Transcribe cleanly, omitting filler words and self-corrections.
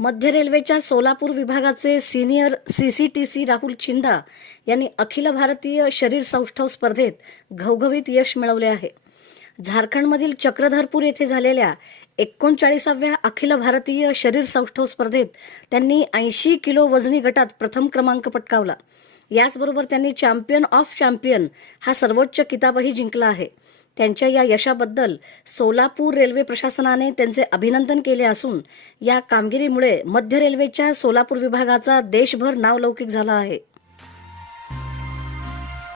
मध्य रेल्वेच्या सोलापूर विभागाचे सिनियर सीसीटीसी राहुल छिंदा यांनी अखिल भारतीय शरीर सौष्ठव स्पर्धेत घवघवीत यश मिळवले आहे. झारखंडमधील चक्रधरपूर येथे झालेल्या 39व्या अखिल भारतीय शरीर सौष्ठव स्पर्धेत त्यांनी 80 किलो वजनी गटात प्रथम क्रमांक पटकावला. याचबरोबर त्यांनी चॅम्पियन ऑफ चॅम्पियन हा सर्वोच्च किताबही जिंकला आहे. त्यांच्या या यशाबद्दल सोलापूर रेल्वे प्रशासनाने त्यांचे अभिनंदन केले असून या कामगिरीमुळे मध्य रेल्वेच्या सोलापूर विभागाचा देशभर नावलौकिक झाला आहे.